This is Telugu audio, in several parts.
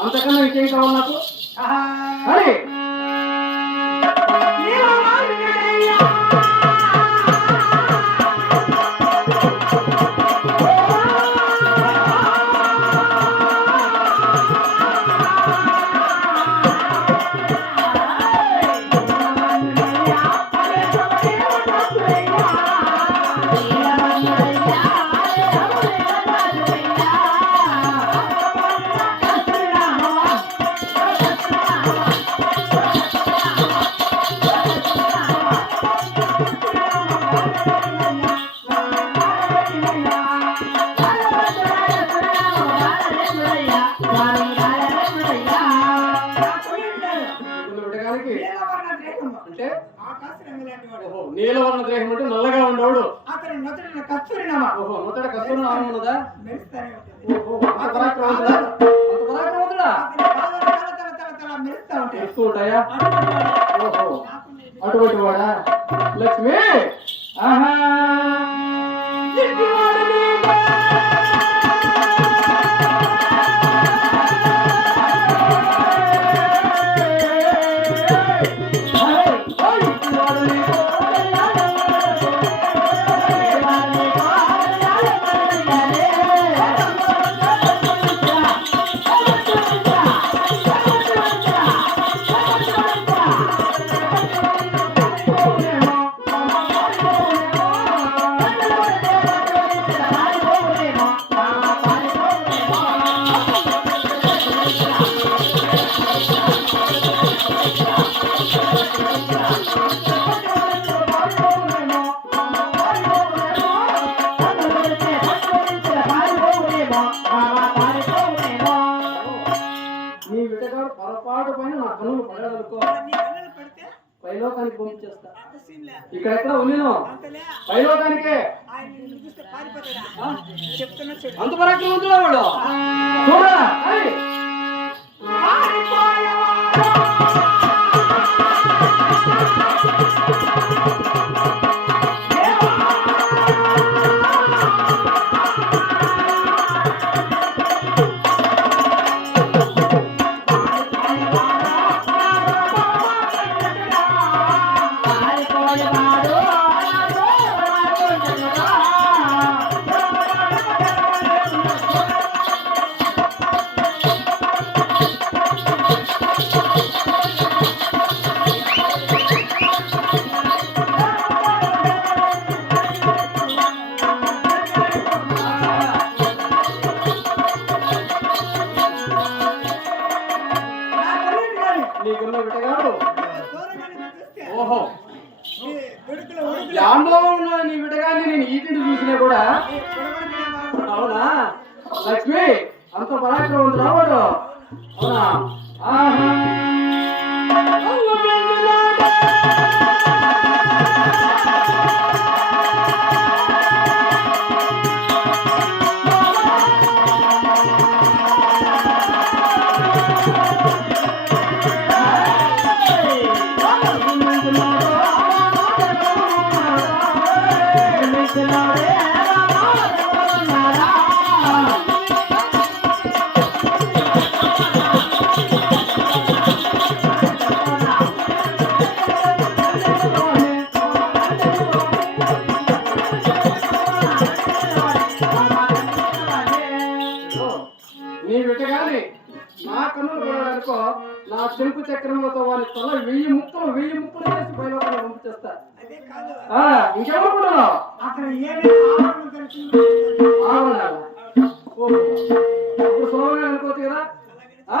అంతకన్నా ఇంకేం కావాలి నాకు? ఓహో నీలవర్ణ దేహం అంటే నల్లగా ఉండేవాడు. అతను నొత్తడిన కస్తూరినామా ఓహో మొదట కస్తూరి నామం ఉన్నదా? ఓహో అంత పరాక్రమవంతుడా అంత ఉంటాయి. ఓహో నాకుండేది. అటువంటి వాడా? లక్ష్మి! ఆహా! పైలోకానికి పంపించేస్తా. ఇక్కడ ఎక్కడ అంతలే. పైలోకానికే? అంత వాడు? చూడరా? అవునా? లక్ష్మి అంత పరాక్రమం వాడు అవునా? ఆహా. వెయ్యి ముక్కలు చేసి బయలుదేరి పంపించేస్తా అదే కాదు. ఆ, ఇంకెవరుకుంటున్నావు అక్కడ ఏమైనా ఆభరణం దొరికిందో ఆవనాలు. ఓ, ఇప్పుడు సులభంగా అనుకోవచ్చు కదా? ఆ,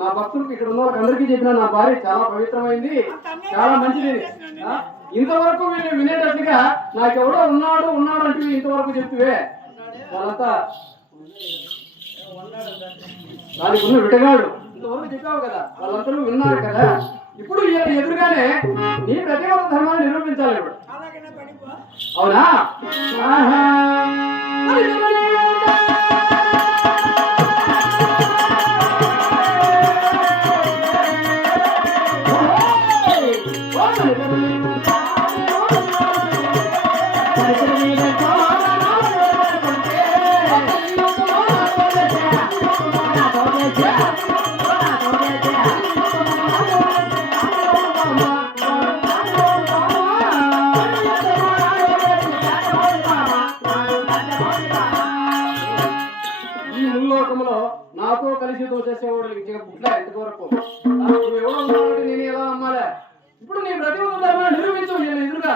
నా భక్తులకు ఇక్కడ ఉన్న అందరికీ చెప్పిన నా భార్య చాలా పవిత్రమైంది చాలా మంచిది. ఇంతవరకు వీళ్ళు వినేటట్టుగా నాకెవడో ఉన్నాడు ఉన్నాడు అంటే ఇంతవరకు చెప్తువే. వాళ్ళంతా దానికి ఉన్న విటగాడు ఇంతవరకు చెప్పావు కదా వాళ్ళందరూ విన్నారు కదా. ఇప్పుడు ఎదురుగానే నీ ప్రతిరోధ ధర్మాన్ని నిరూపించాలి ఇప్పుడు. అవునా? కలిసి దోచేసేవాడు ఇక పుట్ల ఎంతవరకు? నువ్వు ఎవరు ఉన్నావంటే నేను ఎలా నమ్మాలే? ఇప్పుడు నీ ప్రతి ధర్మాన్ని నిరూపించు నేను ఎదురుగా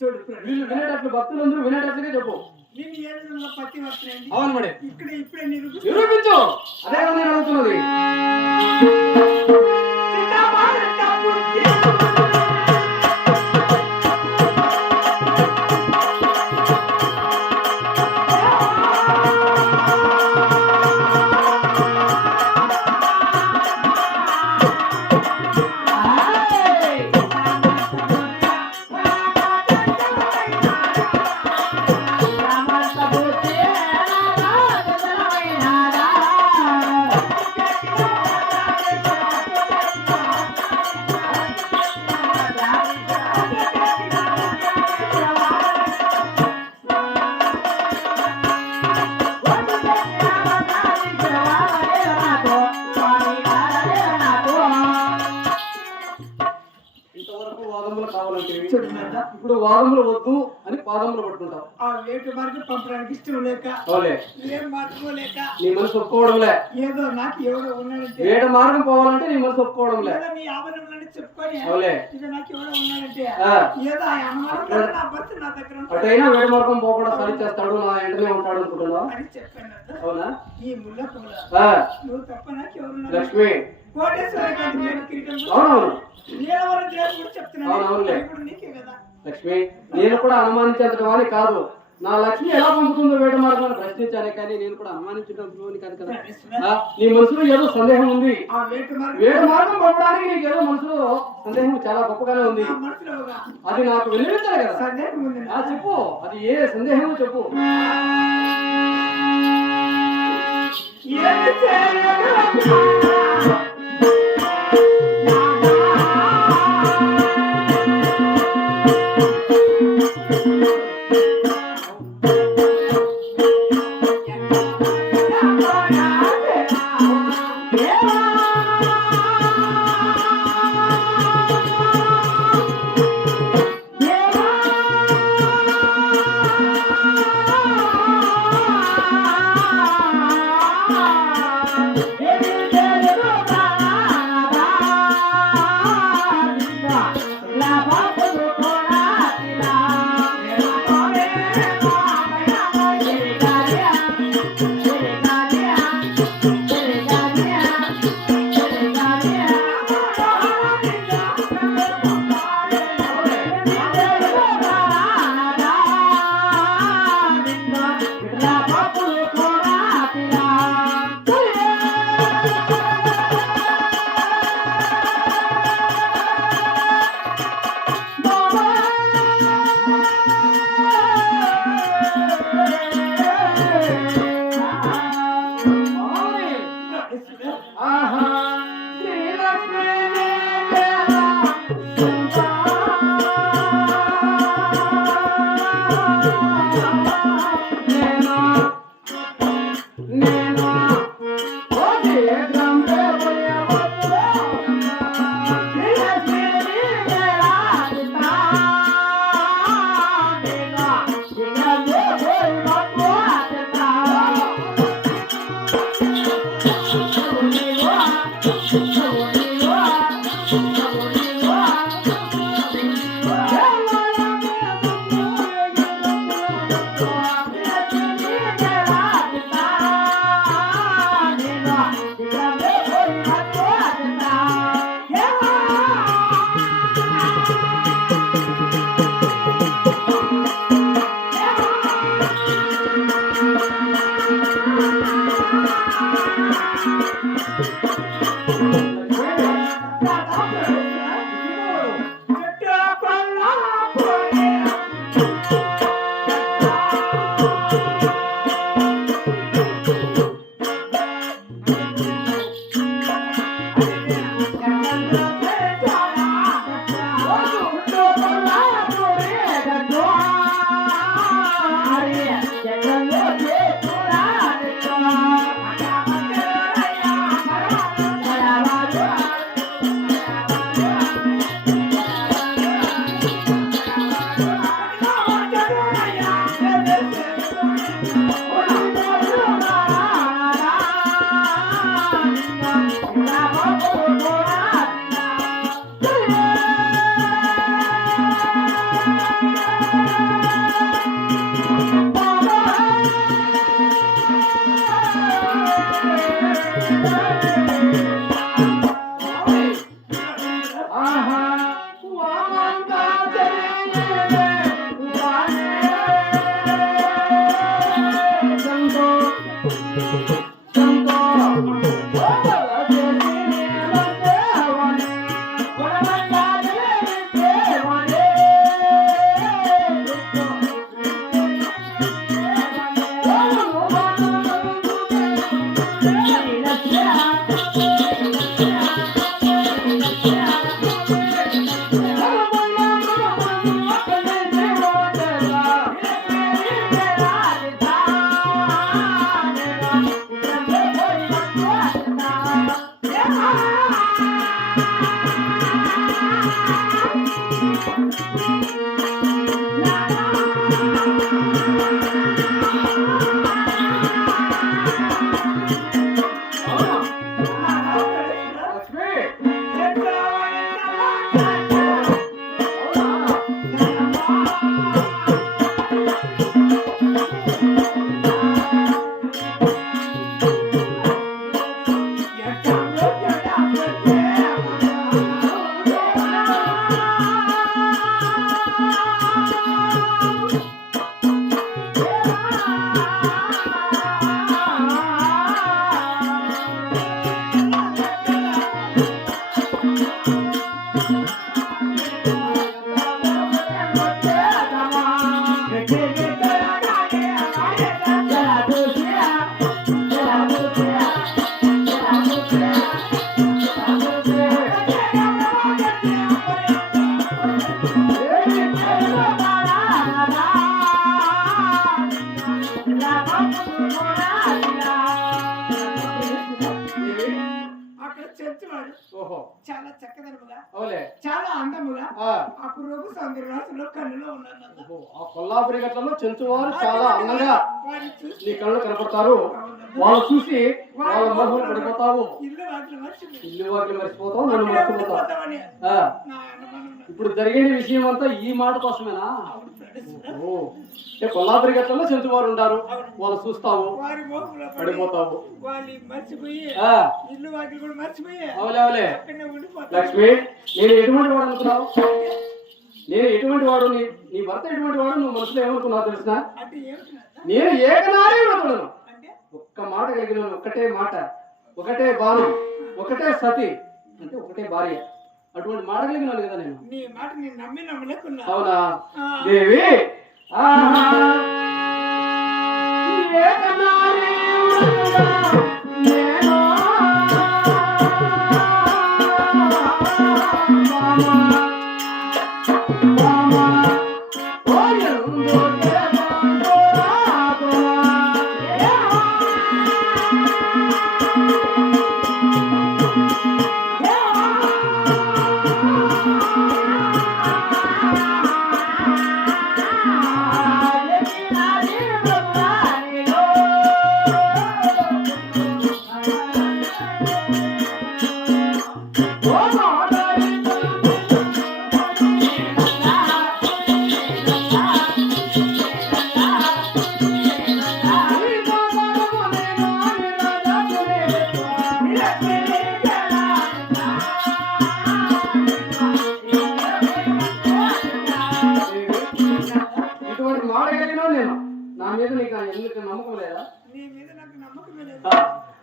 చూడు. వీళ్ళు వినేటట్లు భక్తులందరూ వినేటట్లుగా చెప్పు. అవును మరి. ఇక్కడ ఇప్పుడే నిరూపించు. అదే నేను అడుగుతున్నది. ఇప్పుడు వాదములు వద్దు అని పాదములు పట్టుకుంటావు. ఆ మార్గం పంపడానికి ఇష్టం లేక నీ మనసు ఒప్పుకోవడంలే. ఏదో నాకు ఉన్నాడంటే వేట మార్గం పోవాలంటే నీ మనసు ఒప్పుకోవడంలే. ఏదో నీ ఆభరణములని చెప్పుకొని అవులే. ఇక నాకు ఉన్నాడంటే. ఏదో ఆ అనుమానం వల్ల నా భర్త నా దగ్గర అటైనా మార్గం పోకుండా సరి చేస్తాడు నా వెంటనే ఉంటాడు అనుకుంటున్నావు? అని చెప్పాను. అవునా? ఈ ముళ్ళ పూల ఆ, నువ్వు తప్ప నాకు లక్ష్మి. కోటేశ్వర కాదు మేలు కిరీటం అవునవును. నీలవరం దేవుడు కూడా చెప్తున్నాను అవునవునులే. ఇప్పుడు నీకే కదా. లక్ష్మి నేను కూడా అనుమానించేంత వాని కాదు. నా లక్ష్మి ఎలా పంపుతుందో వేట మార్గాన్ని ప్రశ్నించానే కానీ నేను కూడా అనుమానించడం కాదు కదా. ఆ, నీ మనసులో ఏదో సందేహం ఉంది. ఆ వేటు మార్గం. వేట మార్గం పంపడానికి నీకు ఏదో మనసులో సందేహం చాలా గొప్పగానే ఉంది. నా మనసులో ఒక అది నాకు వెల్లువించాలి కదా. సందేహం ఉంది. ఆ, చెప్పు. అది ఏ సందేహమో చెప్పు. ఏమి చేయగలమా? ఆహా me. లక్ష్మి అక్కడ ఆ, కన్నులో ఉన్నాను కొల్లాపురి గట్లలో చెంచువారు చాలా అందంగా నీ కళ్ళు కనపడతారు. వాళ్ళు చూసి వాళ్ళ మొహం పడిపోతావు. ఇల్లు వాటిని మర్చిపోతావు నన్ను మర్చిపోతావు. ఇప్పుడు జరిగే విషయం అంతా ఈ మాట కోసమేనా? కొల్లాపురి గట్లలో చెంచువారు ఉంటారు వాళ్ళు చూస్తావు. పడిపోతావు. వాకి లక్ష్మి నేను ఎటువంటి వాడు అనుకున్నావు? నేను ఎటువంటి వాడు? నీ నీ భర్త ఎటువంటి వాడు? నువ్వు మనసులో ఏమనుకున్నావు తెలిసిన? నేను ఏకనారీ అంటే? ఒక్క మాట కలిగిన ఒకటే మాట ఒకటే బాణం ఒకటే సతి అంటే ఒకటే భార్య. అటువంటి మాట కలిగినాను కదా నేను. అవునా? దేవి! ఆహా.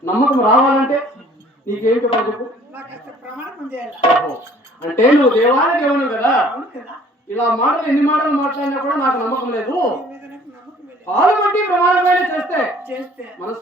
నమ్మకం రావాలంటే నీకేంటో పని చెప్పు. అంటే నువ్వు దేవాలయ దేవుడు కదా? ఇలా మాటలు ఎన్ని మాటలు మాట్లాడినా కూడా నాకు నమ్మకం లేదు. పాలు బట్టి ప్రమాణమైన చేస్తే చేస్తే. మనసు